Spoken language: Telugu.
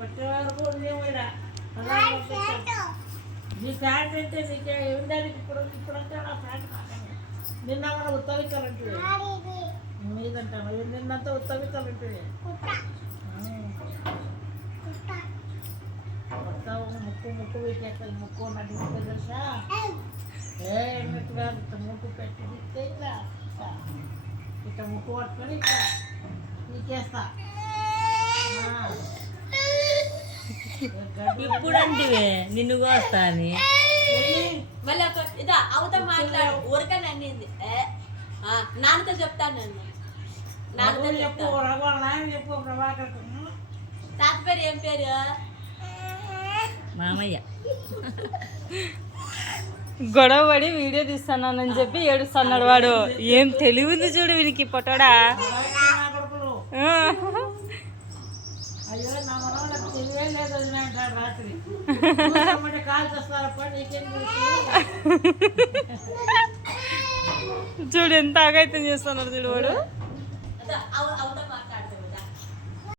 వచ్చే వరకు ఉండేవు ఈడ. నీ ఫ్యాట్ అంటే నీకే ఉండడానికి ఇప్పుడంటే నా ఫ్యాట్ కాదండి. నిన్న మన ఉత్తవికలంటే మీదంటాను నిన్నంతా ఉత్తవికలంటే మొత్తం ముక్కు పెట్టేస్తుంది. ముక్కు నడిస్తే తెలుసా ఏమిట్లా ముక్కు పెట్టి ఇట్లా ఇట్లా ముక్కు పట్టుకొని ఇట్లా నీకేస్తా. ఇప్పుడంటే నిన్ను కోస్తా అని మళ్ళీ ఇదా అవతా మాట్లాడు ఊరికని అన్నింది. నాన్నతో చెప్తాను నన్ను నాన్నతో చెప్పు చెప్పు ప్రభాకర్ తాత పేరు ఏం పేరు? మామయ్య. గొడవ పడి వీడియో తీస్తున్నానని చెప్పి ఏడుస్తున్నాడు వాడు. ఏం తెలివి ఉంది చూడు వీనికి పొట్టడా. అయ్యో నా మనవాళ్ళకి తెలివే లేదు అంటాడు రాత్రి. కాల్ చేస్తారప్ప నీకేం చూడు ఎంత ఆగైతం చేస్తున్నాడు చూడు వాడు. అవతా మాట్లాడతాడు